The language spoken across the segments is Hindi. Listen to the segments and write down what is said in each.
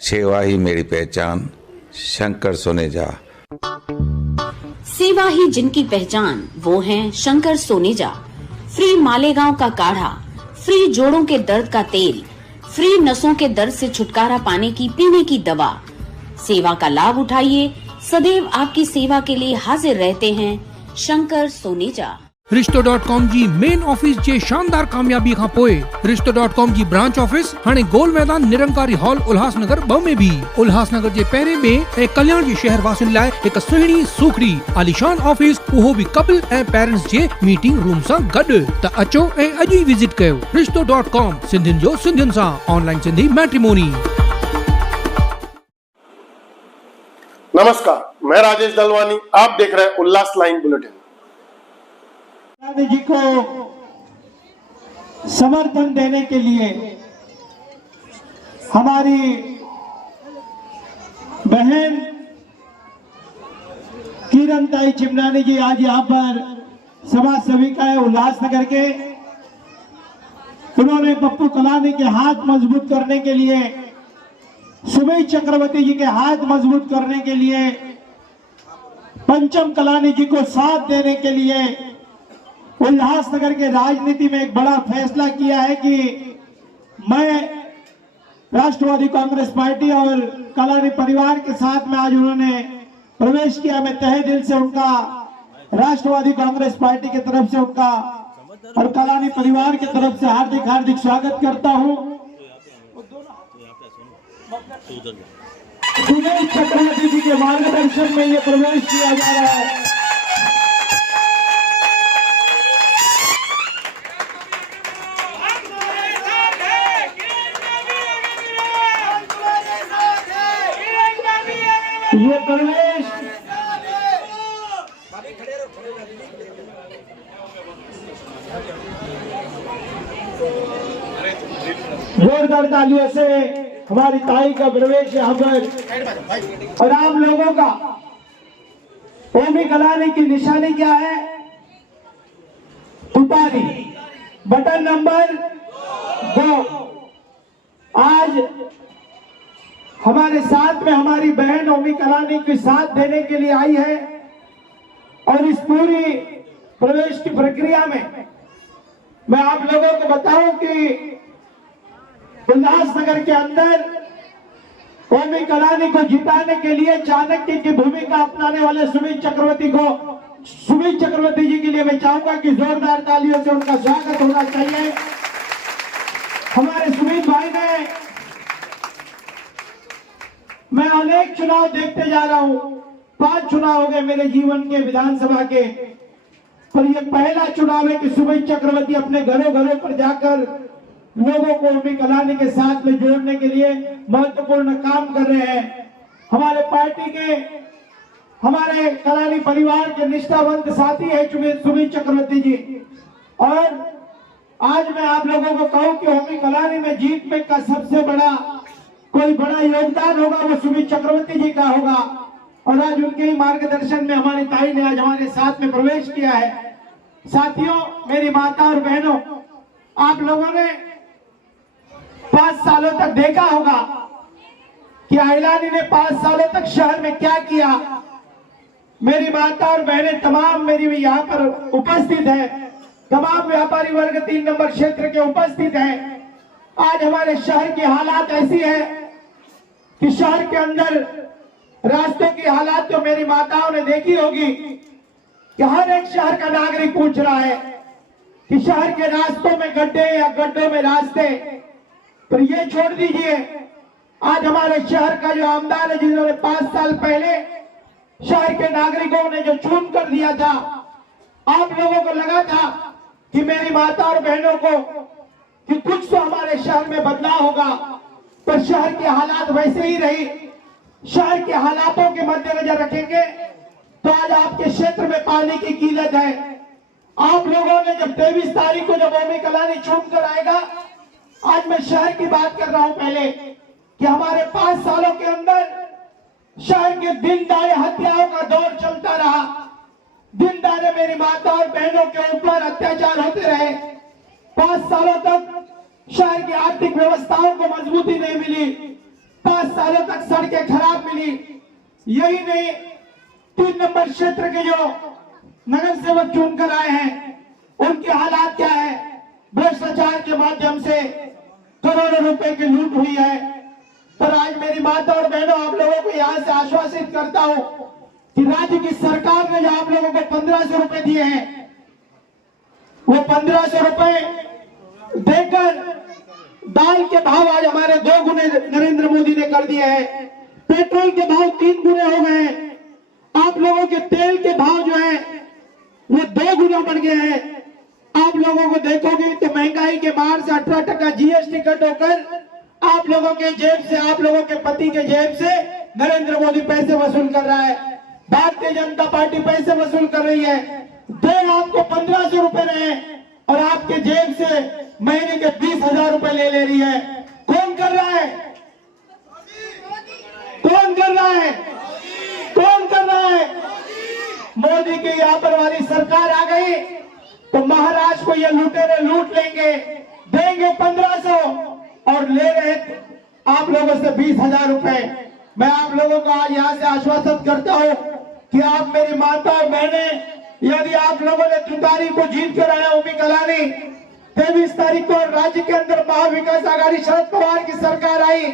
सेवा ही मेरी पहचान, शंकर सोनेजा। सेवा ही जिनकी पहचान, वो हैं शंकर सोनेजा। फ्री मालेगांव का काढ़ा, फ्री जोड़ों के दर्द का तेल, फ्री नसों के दर्द से छुटकारा पाने की पीने की दवा। सेवा का लाभ उठाइए, सदैव आपकी सेवा के लिए हाजिर रहते हैं शंकर सोनेजा। रिश्तो.com जी मेन ऑफिस जे शानदार कामयाबी खां पोइ रिश्तो.com जी ब्रांच ऑफिस हाणे गोल मैदान निरंकारी हॉल उल्हासनगर 2 में भी उल्हासनगर जे पहिरें में ऐं कल्याण जी शहर वासियुनि लाइ हिक सुहिणी सूखड़ी आलीशान ऑफिस, उहो भी कपल ऐं पेरेंट्स जे मीटिंग रूम सां गॾु। त अचो ऐं अॼु ई विजिट कयो रिश्तो.com, सिंधियुनि जो सिंधियुनि सां ऑनलाइन सिंधी मैट्रिमोनी। नमस्कार, मैं राजेश दलवानी, आप देख रहे हैं उल्लास लाइन बुलेटिन। जी को समर्थन देने के लिए हमारी बहन किरण ताई चिमनानी जी आज यहाँ पर समाज सेविका है उल्लासनगर के। उन्होंने पप्पू कलानी के हाथ मजबूत करने के लिए, सुमेश चक्रवर्ती जी के हाथ मजबूत करने के लिए, पंचम कलानी जी को साथ देने के लिए उल्लासनगर के राजनीति में एक बड़ा फैसला किया है कि मैं राष्ट्रवादी कांग्रेस पार्टी और कलानी परिवार के साथ में आज उन्होंने प्रवेश किया। मैं तहे दिल से उनका, राष्ट्रवादी कांग्रेस पार्टी की तरफ से उनका और कलानी परिवार की तरफ से हार्दिक हार्दिक स्वागत करता हूं। सुमेश चक्रवर्ती जी के मार्गदर्शन में ये प्रवेश किया जा रहा है। ये प्रवेश जोरदार तालियों से हमारी ताई का प्रवेश यहाँ पर। और आप लोगों का ओमी कलानी की निशानी क्या है? तुतारी, बटन नंबर 2। आज हमारे साथ में हमारी बहन ओमी कलानी के साथ देने के लिए आई है और इस पूरी प्रवेश की प्रक्रिया में मैं आप लोगों को बताऊं कि उल्लासनगर के अंदर ओमी कलानी को जिताने के लिए चाणक्य की भूमिका अपनाने वाले सुमेश चक्रवर्ती जी के लिए मैं चाहूंगा कि जोरदार तालियों से उनका स्वागत होना चाहिए। हमारे सुमित भाई ने, मैं अनेक चुनाव देखते जा रहा हूं, 5 चुनाव हो गए मेरे जीवन के विधानसभा के, पर यह पहला चुनाव है कि सुमेश चक्रवर्ती अपने घरों पर जाकर लोगों को ओमी कलानी के साथ में जोड़ने के लिए महत्वपूर्ण काम कर रहे हैं। हमारे पार्टी के, हमारे कलानी परिवार के निष्ठावंत साथी है सुमेश चक्रवर्ती जी। और आज मैं आप लोगों को कहूं कि ओमी कलानी में जीत में का सबसे बड़ा कोई बड़ा योगदान होगा वो सुमेश चक्रवर्ती जी का होगा। और आज उनके ही मार्गदर्शन में हमारी ताई ने आज हमारे साथ में प्रवेश किया है। साथियों, मेरी माता और बहनों, आप लोगों ने 5 सालों तक देखा होगा कि आइलानी ने 5 सालों तक शहर में क्या किया। मेरी माता और बहनें तमाम मेरी यहाँ पर उपस्थित है, तमाम व्यापारी वर्ग 3 नंबर क्षेत्र के उपस्थित है। आज हमारे शहर की हालात ऐसी है कि शहर के अंदर रास्तों की हालात तो मेरी माताओं ने देखी होगी कि हर एक शहर का नागरिक पूछ रहा है कि शहर के रास्तों में गड्ढे या गड्ढों में रास्ते। पर ये छोड़ दीजिए, आज हमारे शहर का जो आमदार है, जिन्होंने 5 साल पहले शहर के नागरिकों ने जो चुन कर दिया था, आप लोगों को लगा था कि मेरी माता और बहनों को कि कुछ तो हमारे शहर में बदलाव होगा, पर शहर के हालात वैसे ही रही। शहर के हालातों के मद्देनजर रखेंगे तो आज आपके क्षेत्र में पानी की किल्लत है। आप लोगों ने जब 23 तारीख को जब ओमी कलानी चुन कर आएगा, आज मैं शहर की बात कर रहा हूं पहले, कि हमारे 5 सालों के अंदर शहर के दिन दाड़े हत्याओं का दौर चलता रहा। दिन दाड़े मेरी माता और बहनों के ऊपर अत्याचार होते रहे। 5 सालों तक शहर की आर्थिक व्यवस्थाओं को मजबूती नहीं मिली। 5 सालों तक सड़कें खराब मिली। यही नहीं, 3 नंबर क्षेत्र के जो नगर सेवक चुनकर आए हैं उनके हालात क्या है। भ्रष्टाचार के माध्यम से करोड़ों रुपए की लूट हुई है। पर आज मेरी माता और बहनों, आप लोगों को यहां से आश्वासित करता हूं कि राज्य की सरकार ने जो आप लोगों को 1500 रुपए दिए हैं, वो 1500 रुपए देकर दाल के भाव आज हमारे 2 गुने नरेंद्र मोदी ने कर दिए हैं। पेट्रोल के भाव 3 गुने हो गए हैं। आप लोगों के तेल के भाव जो है वो 2 गुना बढ़ गए हैं। आप लोगों को देखोगे तो महंगाई के मार से 18% जीएसटी कट होकर आप लोगों के जेब से, आप लोगों के पति के जेब से नरेंद्र मोदी पैसे वसूल कर रहा है। भारतीय जनता पार्टी पैसे वसूल कर रही है। दे आपको 1500 रुपए रहे और आपके जेब से महीने के 20,000 रुपए ले रही है। कौन कर रहा है? कौन कर रहा है? कौन कर रहा है? मोदी की यहाँ पर वाली सरकार आ गई तो महाराष्ट्र को ये लुटेरे लूट लेंगे, देंगे 1500 और ले रहे आप लोगों से 20,000 रुपए। मैं आप लोगों को आज यहाँ से आश्वासन करता हूँ कि आप मेरी माता और बहने, यदि आप लोगों ने तुतारी को जीत कर आया ओमी कलानी, 23 तारीख को राज्य के अंदर महाविकास आघाड़ी शरद पवार की सरकार आई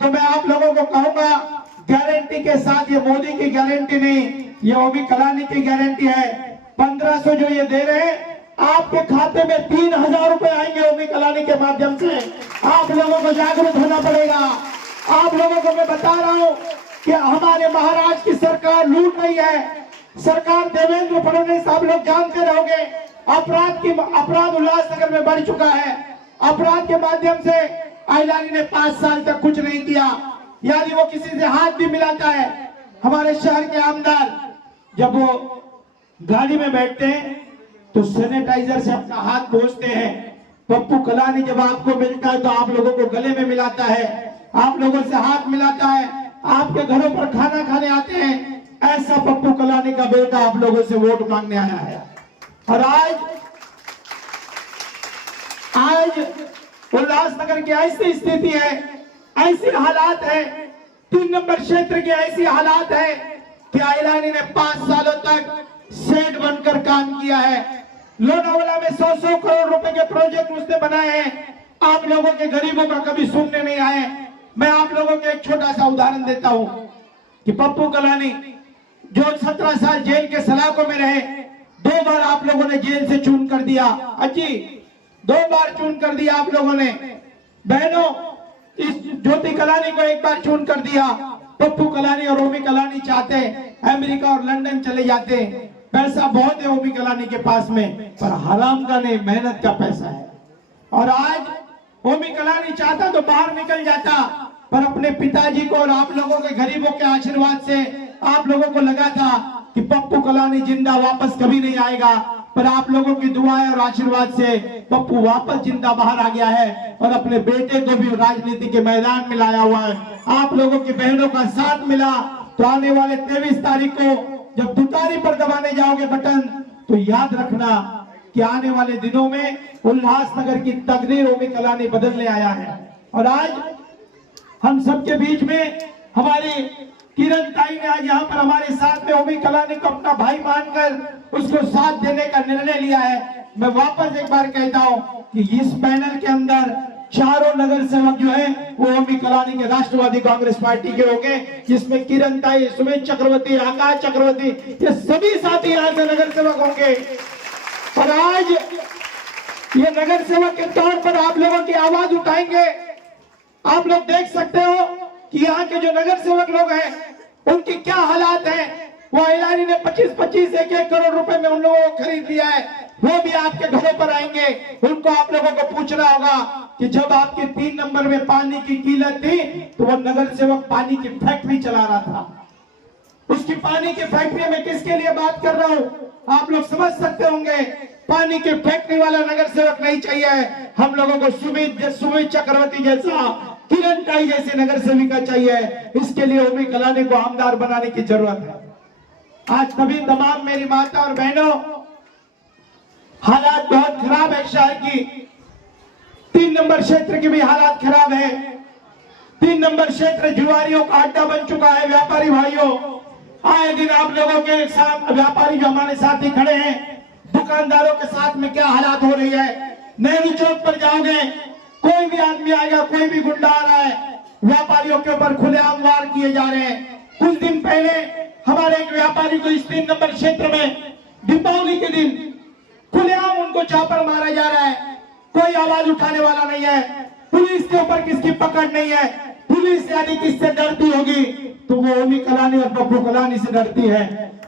तो मैं आप लोगों को कहूंगा गारंटी के साथ, ये मोदी की गारंटी नहीं, ये ओमी कलानी की गारंटी है। 1500 जो ये दे रहे हैं आपके खाते में 3,000 रुपए आएंगे ओमी कलानी के माध्यम से। आप लोगों को जागरूक होना पड़ेगा। आप लोगों को मैं बता रहा हूं कि हमारे महाराष्ट्र की सरकार लूट रही है। सरकार देवेंद्र फडणवीस, आप लोग जानते रहोगे, अपराध उल्लासनगर में बढ़ चुका है। अपराध के माध्यम से आइलानी ने 5 साल तक कुछ नहीं किया। यदि वो किसी से हाथ भी मिलाता है, हमारे शहर के आमदार जब वो गाड़ी में बैठते हैं तो सैनिटाइजर से अपना हाथ पोंछते हैं। पप्पू कलानी जब आपको मिलता है तो आप लोगों को गले में मिलाता है, आप लोगों से हाथ मिलाता है, आपके घरों पर खाना खाने आते हैं। ऐसा पप्पू कलानी का बेटा आप लोगों से वोट मांगने आया है। और आज उल्लासनगर की ऐसी स्थिति है, ऐसी हालात है, 3 नंबर क्षेत्र की ऐसी हालात है कि आइलानी ने 5 सालों तक सेठ बनकर काम किया है। लोनावाला में 100 करोड़ रुपए के प्रोजेक्ट उसने बनाए हैं। आप लोगों के गरीबों का कभी सुनने नहीं आए। मैं आप लोगों को एक छोटा सा उदाहरण देता हूं कि पप्पू कलानी जो 17 साल जेल के सलाखों में रहे, 2 बार आप लोगों ने जेल से चून कर दिया। अजी 2 बार चून कर दिया आप लोगों ने। बहनों, इस ज्योति कलानी को 1 बार चून कर दिया। पप्पू कलानी और ओमी कलानी चाहते अमेरिका और लंदन चले जाते। पैसा बहुत है ओमी कलानी के पास में, पर हराम का नहीं, मेहनत का पैसा है। और आज ओमी कलानी चाहता तो बाहर निकल जाता, पर अपने पिताजी को और आप लोगों के गरीबों के आशीर्वाद से आप लोगों को लगा था कि पप्पू कलानी जिंदा वापस कभी नहीं आएगा। पर आप लोगों की दुआएं और आशीर्वाद से पप्पू वापस जिंदा बाहर आ गया है और अपने बेटे को भी राजनीति के मैदान में लाया हुआ है। आप लोगों की बहनों का साथ मिला तो आने वाले 23 तारीख को जब तुतारी पर दबाने जाओगे बटन, तो याद रखना कि आने वाले दिनों में उल्लासनगर की तकदीर ओमी कलानी बदलने आया है। और आज हम सबके बीच में हमारी किरण ताई ने आज यहाँ पर हमारे साथ में ओमी कलानी को अपना भाई मानकर उसको साथ देने का निर्णय लिया है। मैं वापस एक बार कहता हूँ कि इस पैनल के अंदर चारों नगर सेवक जो है वो ओमी कलानी के राष्ट्रवादी कांग्रेस पार्टी के होंगे, जिसमें किरण ताई, सुमित चक्रवर्ती, आकाश चक्रवर्ती, ये सभी साथी यहाँ से नगर सेवक होंगे। और आज ये नगर सेवक के तौर पर आप लोगों की आवाज उठाएंगे। आप लोग देख सकते हो कि यहाँ के जो नगर सेवक लोग हैं उनकी क्या हालात है। वो आइलानी ने 25-25, 1-1 करोड़ रुपए में उन लोगों को खरीद लिया है। वो भी आपके घरों पर आएंगे। उनको आप लोगों को पूछना होगा कि जब आपके 3 नंबर में पानी की किल्लत थी तो वो नगर सेवक पानी की फैक्ट्री चला रहा था। उसकी पानी की फैक्ट्री में किसके लिए बात कर रहा हूँ आप लोग समझ सकते होंगे। पानी की फैक्ट्री वाला नगर सेवक नहीं चाहिए। हम लोगों को सुमित चक्रवर्ती जैसा, किरण ताई जैसे नगर सेविका चाहिए। इसके लिए ओमी कलानी को आमदार बनाने की जरूरत है। आज तभी तमाम मेरी माता और बहनों, हालात बहुत खराब है शहर की। 3 नंबर क्षेत्र की भी हालात खराब है। 3 नंबर क्षेत्र जुआरियों का अड्डा बन चुका है। व्यापारी भाइयों, आए दिन आप लोगों के साथ व्यापारी जो हमारे साथी खड़े हैं, दुकानदारों के साथ में क्या हालात हो रही है। नेहरू चौक पर जाओगे, कोई भी आदमी आएगा, कोई भी गुंडा आ रहा है, व्यापारियों के ऊपर खुलेआम वार किए जा रहे हैं। कुछ दिन पहले हमारे एक व्यापारी को इस 3 नंबर क्षेत्र में दीपावली के दिन खुलेआम उनको चापर मारा जा रहा है। कोई आवाज उठाने वाला नहीं है। पुलिस के ऊपर किसकी पकड़ नहीं है। पुलिस यानी किससे डरती होगी तो वो ओमी कलानी और बब्बू कलानी से डरती है।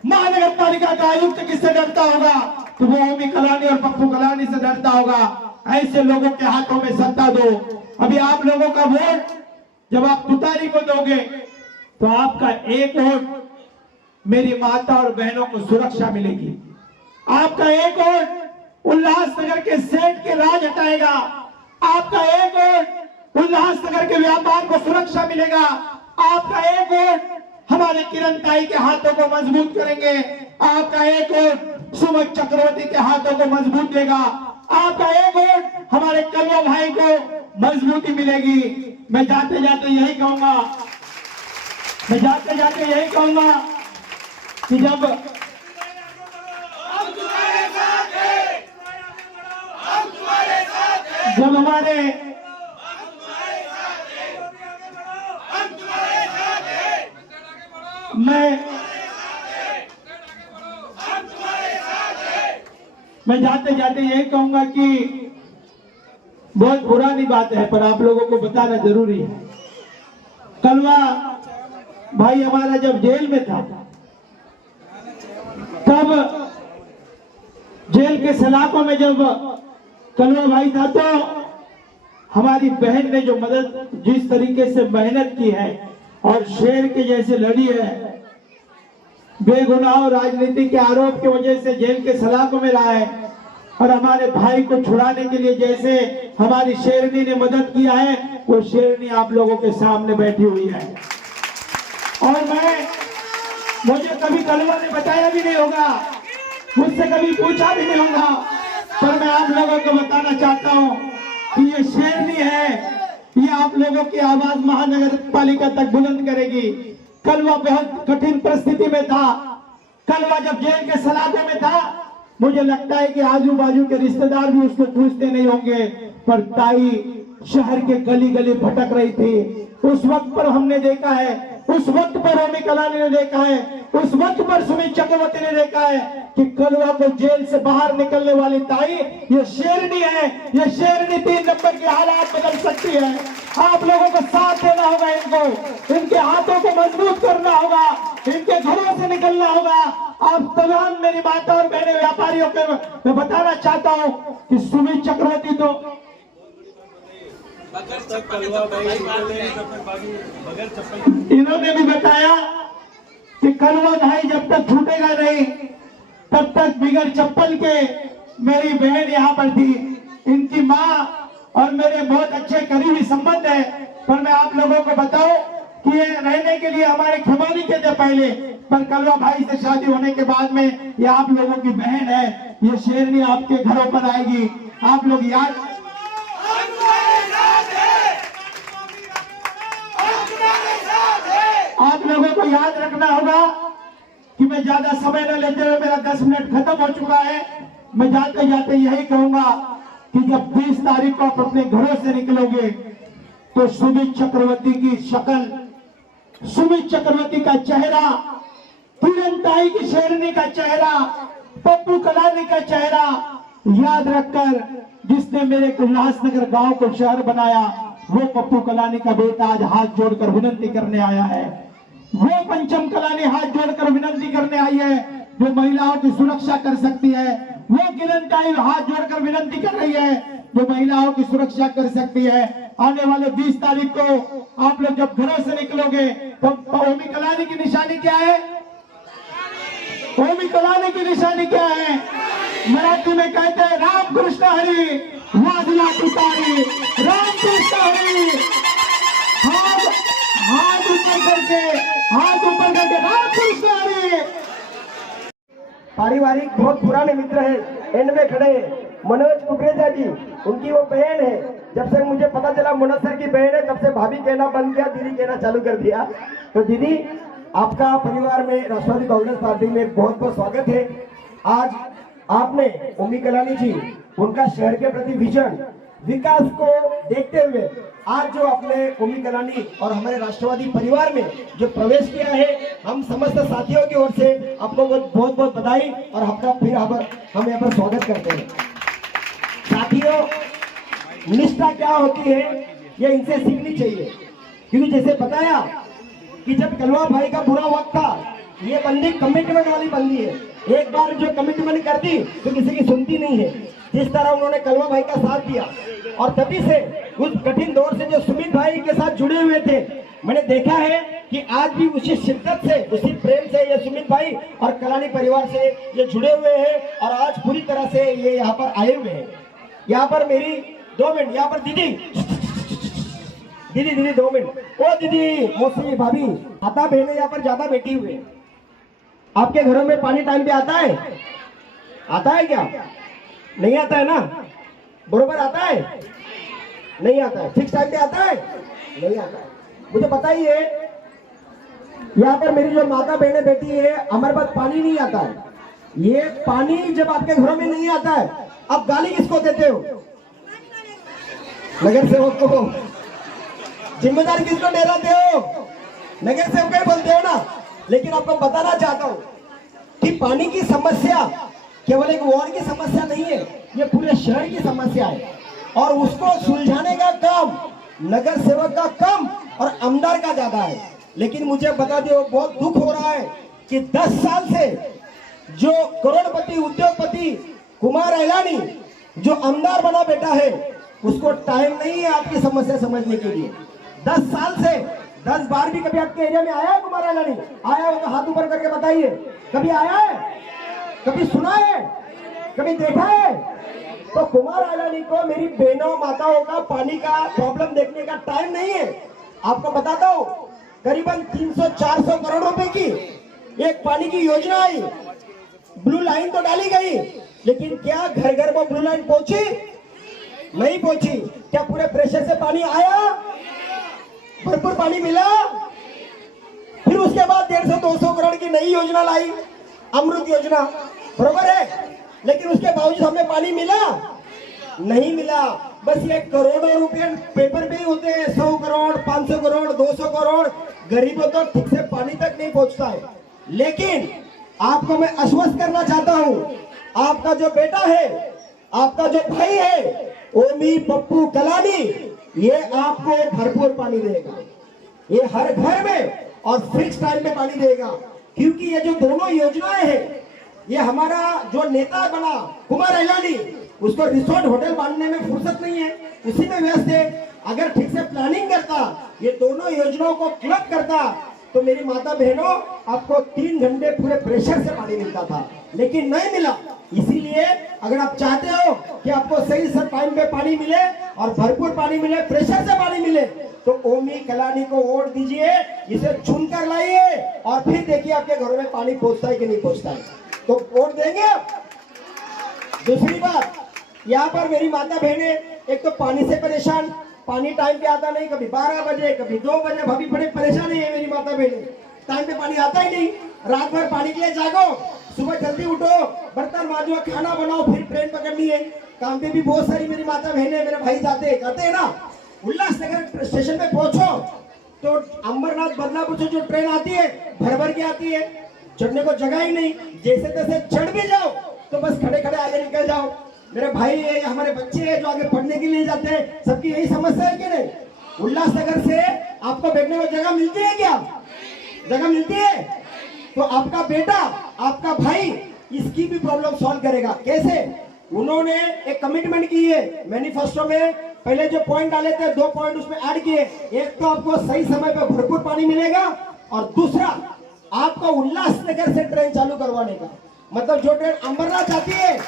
महानगर पालिका का आयुक्त किससे डरता होगा तो वो ओमी कलानी और बब्बू कलानी से डरता होगा। ऐसे लोगों के हाथों में सत्ता दो। अभी आप लोगों का वोट जब आप तुतारी को दोगे तो आपका एक वोट मेरी माता और बहनों को सुरक्षा मिलेगी। आपका एक वोट उल्लासनगर के सेठ के राज हटाएगा। आपका एक वोट उल्लासनगर के व्यापार को सुरक्षा मिलेगा। आपका एक वोट हमारे किरण ताई के हाथों को मजबूत करेंगे। आपका एक वोट सुमित चक्रवर्ती के हाथों को मजबूत देगा। आपका एक वोट हमारे कलवा भाई को मजबूती मिलेगी। मैं जाते जाते यही कहूंगा कि जब हमारे मैं जाते जाते यही कहूंगा कि बहुत पुरानी बात है पर आप लोगों को बताना जरूरी है। कलवा भाई हमारा जब जेल में था तब जेल के सलाखों में जब कलवा भाई था तो हमारी बहन ने जो मदद जिस तरीके से मेहनत की है और शेर के जैसे लड़ी है, बेगुनाह राजनीति के आरोप की वजह से जेल के सलाखों में रहा है और हमारे भाई को छुड़ाने के लिए जैसे हमारी शेरनी ने मदद किया है वो शेरनी आप लोगों के सामने बैठी हुई है। और मुझे कभी कलवा ने बताया भी नहीं होगा, मुझसे कभी पूछा भी नहीं होगा, पर मैं आप लोगों को बताना चाहता हूँ कि ये शेरनी है, ये आप लोगों की आवाज महानगर पालिका तक बुलंद करेगी। कलवा बहुत कठिन परिस्थिति में था। कलवा जब जेल के सलाखों में था, मुझे लगता है कि आजू बाजू के रिश्तेदार भी उसको पूछते नहीं होंगे, पर ताई शहर के गली गली भटक रही थी। उस वक्त पर हमने देखा है, उस वक्त पर ओमी कलानी ने देखा है, उस वक्त पर सुमित चक्रवर्ती ने देखा है कि कलवा को जेल से बाहर निकलने वाली ताई ये शेरनी है। ये शेरनी 3 नंबर के हालात बदल सकती है। आप लोगों को साथ देना होगा, इनके हाथों को मजबूत करना होगा, इनके घरों से निकलना होगा। आप तमाम मेरी माता और बहने व्यापारियों को मैं बताना चाहता हूँ कि सुमित चक्रवर्ती तो इन्होंने भी बताया कि कलवा भाई जब तक छूटेगा नहीं तब तक बिगर चप्पल के मेरी बहन यहाँ पर थी। इनकी माँ और मेरे बहुत अच्छे करीबी संबंध है, पर मैं आप लोगों को बताऊं कि ये रहने के लिए हमारे खिमानी के थे पहले, पर कलवा भाई से शादी होने के बाद में ये आप लोगों की बहन है। ये शेरनी आपके घरों पर आएगी। आप लोग आप लोगों को याद रखना होगा कि मैं ज्यादा समय न लेते हुए मेरा 10 मिनट खत्म हो चुका है। मैं जाते जाते यही कहूंगा कि जब 20 तारीख को आप अपने घरों से निकलोगे तो सुमित चक्रवर्ती की शक्ल, सुमित चक्रवर्ती का चेहरा, किरण ताई की शेरनी का चेहरा, बब्बू कलानी का चेहरा याद रखकर जिसने मेरे उल्लासनगर गांव को शहर बनाया वो बब्बू कलानी का बेटा आज हाथ जोड़कर विनती करने आया है। वो पंचम कलानी हाथ जोड़कर विनती करने आई है जो महिलाओं की सुरक्षा कर सकती है। वो किरण ताई हाथ जोड़कर विनती कर रही है जो महिलाओं की सुरक्षा कर सकती है। आने वाले 20 तारीख को आप लोग जब घरों से निकलोगे तो ओमी कलानी की निशानी क्या है? ओमी कलानी की निशानी क्या है? मराठी में कहते हैं राम कृष्ण हरी वाजला तुतारी, राम कृष्ण हरी। हाथ ऊपर करके राम कृष्ण हरी। पारिवारिक बहुत पुराने मित्र हैं, एंड में खड़े मनोज कुकरेजा जी, उनकी वो बहन है जब से मुझे पता चला मुनस्सर की बहन है, तब से भाभी कहना बंद किया, दीदी कहना चालू कर दिया। तो दीदी, आपका परिवार में राष्ट्रवादी कांग्रेस पार्टी में बहुत बहुत स्वागत है। आज आपने ओमी कलानी जी, उनका शहर के प्रति विजन, विकास को देखते हुए आज जो आपने ओमी कलानी और हमारे राष्ट्रवादी परिवार में जो प्रवेश किया है, हम समस्त साथियों की ओर से आपको बहुत बहुत बधाई और आपका फिर हम यहाँ पर स्वागत करते हैं। साथियों, निष्ठा क्या होती है ये इनसे सीखनी चाहिए, क्योंकि जैसे बताया कि जब कलवा भाई का बुरा वक्त था, ये बंदी कमिटमेंट वाली बंदी है। एक बार जो कमिटमेंट कर दी तो किसी की सुनती नहीं है। जिस तरह उन्होंने कलवा भाई का साथ दिया और तभी से उस कठिन दौर से जो सुमित भाई के साथ जुड़े हुए थे, मैंने देखा है कि आज भी उसी शिद्दत से, उसी प्रेम से ये सुमित भाई और कलानी परिवार से ये जुड़े हुए हैं और आज पूरी तरह से ये यहाँ पर आए हुए हैं। यहाँ पर मेरी 2 मिनट, यहाँ पर दीदी 2 मिनट। ओ दीदी, मौसी, भाभी, आता बहने यहाँ पर ज्यादा बैठी हुए। आपके घरों में पानी टाइम पे आता है? आता है क्या? नहीं आता है ना? बरोबर आता है? नहीं आता है। फिक्स टाइम पे आता है? नहीं आता है। मुझे बताइए, यहाँ पर मेरी जो माता बहनें बैठी है, हमारे पास पानी नहीं आता है। ये पानी जब आपके घरों में नहीं आता है, आप गाली किसको देते हो? नगर सेवक को। जिम्मेदारी किसको ठहराते हो? नगर सेवक को बोलते हो ना। लेकिन आपको बताना चाहता हूं कि पानी की समस्या केवल एक वार्ड की समस्या नहीं है, ये पूरे शहर की समस्या है और उसको सुलझाने का काम नगर सेवक का कम और आमदार का ज्यादा है। लेकिन मुझे बता दो, बहुत दुख हो रहा है कि 10 साल से जो करोड़पति उद्योगपति कुमार अहलानी जो आमदार बना बैठा है, उसको टाइम नहीं है आपकी समस्या समझने के लिए। 10 साल से 10 बार भी कभी आपके एरिया में आया है कुमार अहलानी? आया हो तो हाथ ऊपर करके बताइए। कभी आया है? कभी सुना है? कभी देखा है? तो कुमार अहलानी को मेरी बहनों माताओं का पानी का प्रॉब्लम देखने का टाइम नहीं है। आपको बताता हूँ, करीबन 300-400 करोड़ रुपए की एक पानी की योजना आई। ब्लू लाइन तो डाली गई, लेकिन क्या घर घर वो ब्लू लाइन पहुंची? नहीं पहुंची। क्या पूरे प्रेशर से पानी आया? भरपूर पानी मिला? फिर उसके बाद 150-200 करोड़ की नई योजना लाई, अमृत योजना, बरोबर है। लेकिन उसके बावजूद हमें पानी मिला? नहीं मिला। बस ये करोड़ों रुपए पेपर पे ही होते हैं। 100 करोड़, 500 करोड़, 200 करोड़, गरीबों तक ठीक से पानी तक नहीं पहुंचता है। लेकिन आपको मैं आश्वस्त करना चाहता हूं, आपका जो बेटा है, आपका जो भाई है, ओमी पप्पू कलानी, ये आपको भरपूर पानी देगा। ये हर घर में और फिक्स टाइम में पानी देगा, क्योंकि ये जो दोनों योजनाएं हैं, ये हमारा जो नेता बना कुमार अहलानी, उसको रिसोर्ट होटल बांधने में फुर्सत नहीं है, उसी में व्यस्त है। अगर ठीक से प्लानिंग करता, ये दोनों योजनाओं को क्लब करता, तो मेरी माता बहनों, आपको 3 घंटे पूरे प्रेशर से पानी मिलता था, लेकिन नहीं मिला। इसीलिए अगर आप चाहते हो कि आपको सही से टाइम पे पानी मिले और भरपूर पानी मिले, प्रेशर से पानी मिले, तो ओमी कलानी को वोट दीजिए, इसे चुनकर लाइए और फिर देखिए आपके घरों में पानी पहुंचता है कि नहीं पहुंचता है। तो वोट देंगे आप? दूसरी बात, यहाँ पर मेरी माता बहने एक तो पानी से परेशान, पानी टाइम पे आता नहीं, कभी 12 बजे, कभी 2 बजे, भाभी बड़े परेशान है मेरी माता बहने। टाइम पे पानी आता ही नहीं, रात भर पानी के लिए जागो, सुबह जल्दी उठो, बर्तन मांजो, खाना बनाओ, फिर ट्रेन पकड़नी है। काम पे भी बहुत सारी मेरी माता बहने, मेरे भाई जाते हैं ना। उल्लासनगर स्टेशन पे पहुंचो तो अंबरनाथ बदलापुर से जो ट्रेन आती है, भर भर के आती है, चढ़ने को जगह ही नहीं। जैसे तैसे चढ़ भी जाओ तो बस खड़े खड़े आगे निकल जाओ। मेरे भाई है, हमारे बच्चे हैं जो आगे पढ़ने के लिए जाते हैं, सबकी यही समस्या है कि नहीं? उल्लासनगर से आपको बैठने को जगह मिलती है क्या? जगह मिलती है? तो आपका बेटा, आपका भाई इसकी भी प्रॉब्लम सॉल्व करेगा। कैसे? उन्होंने एक कमिटमेंट की है मैनिफेस्टो में, पहले जो पॉइंट डाले थे 2 पॉइंट उसमें ऐड किए। एक तो आपको सही समय पर भरपूर पानी मिलेगा और दूसरा आपको उल्लासनगर से ट्रेन चालू करवाने का। मतलब जो ट्रेन अंबरनाथ आती है,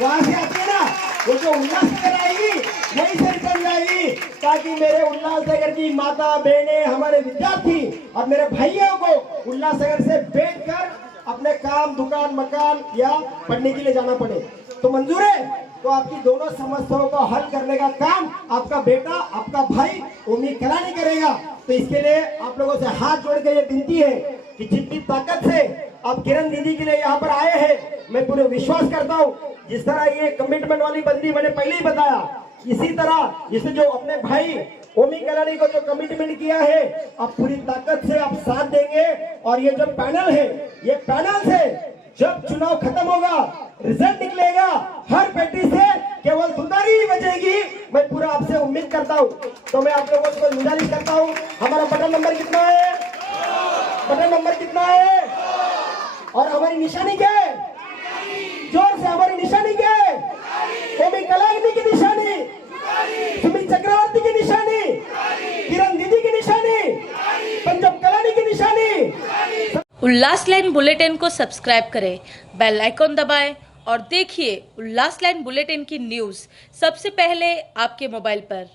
वहां से आती है ना, वो जो उल्लासनगर आएगी वहीं से रिटर्न जाएगी, ताकि मेरे उल्लासनगर की माता बहने, हमारे विद्यार्थी और मेरे भाइयों को उल्लासनगर से बैठकर अपने काम, दुकान, मकान या पढ़ने के लिए जाना पड़े। तो मंजूर है? तो आपकी दोनों समस्याओं को हल करने का काम आपका बेटा, आपका भाई ओमी कलानी करेगा। तो इसके लिए आप लोगों से हाथ जोड़ के ये विनती है कि जितनी ताकत से आप किरण दीदी के लिए यहाँ पर आए हैं, मैं पूरे विश्वास करता हूँ जिस तरह ये कमिटमेंट वाली बंदी मैंने पहले ही बताया, इसी तरह जिसने जो अपने भाई ओमी कलानी को जो कमिटमेंट किया है, आप पूरी ताकत से आप साथ देंगे। और ये जो पैनल है, ये पैनल से जब चुनाव खत्म होगा, रिजल्ट निकलेगा, हर पेटी से केवल तुतारी ही बचेगी, मैं पूरा आपसे उम्मीद करता हूँ। तो मैं आप लोगों को गुजारिश करता हूँ, हमारा बटन नंबर कितना है? बटन नंबर कितना है? और हमारी निशानी क्या है? जोर से हमारी निशानी क्या है? ओमी कलानी की निशानी, सुमित चक्रवर्ती की निशानी, किरण दीदी की निशानी, पंजाब कलानी की निशानी। उल्लास लाइन बुलेटिन को सब्सक्राइब करें, बेल आइकॉन दबाएं और देखिए उल्लास लाइन बुलेटिन की न्यूज़ सबसे पहले आपके मोबाइल पर।